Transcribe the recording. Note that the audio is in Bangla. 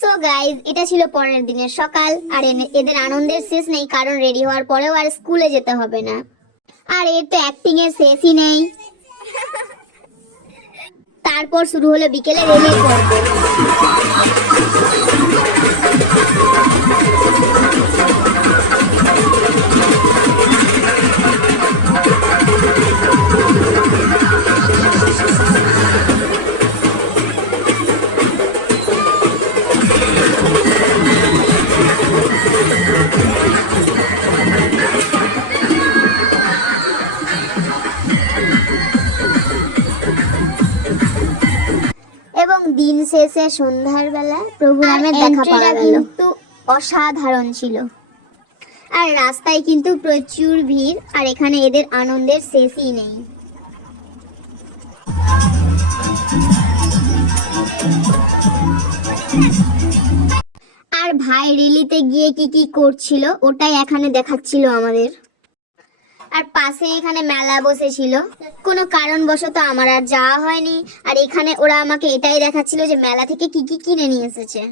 সো গাইজ, এটা ছিল পরের দিনের সকাল। আর এদের আনন্দের শেষ নেই, কারণ রেডি হওয়ার পরেও আর স্কুলে যেতে হবে না। আর এর তো অ্যাক্টিং এর শেষই নেই। তারপর শুরু হলো বিকেলে রেলের পর্ব। এবং দিন শেষে সন্ধ্যার বেলা প্রোগ্রামের দেখা পাওয়া গেল। কিন্তু অসাধারণ ছিল। আর রাস্তায় কিন্তু প্রচুর ভিড়, আর এখানে এদের আনন্দের শেষই নেই। আর ভাই রিলিতে গিয়ে কি কি করছিল ওটাই এখানে দেখাচ্ছিল আমাদের। আর পাশে এখানে মেলা বসেছিল, কোনো কারণবশত আমার আর যাওয়া হয়নি। আর এখানে ওরা আমাকে এটাই দেখাচ্ছিল যে মেলা থেকে কি কি কিনে নিয়ে এসেছে।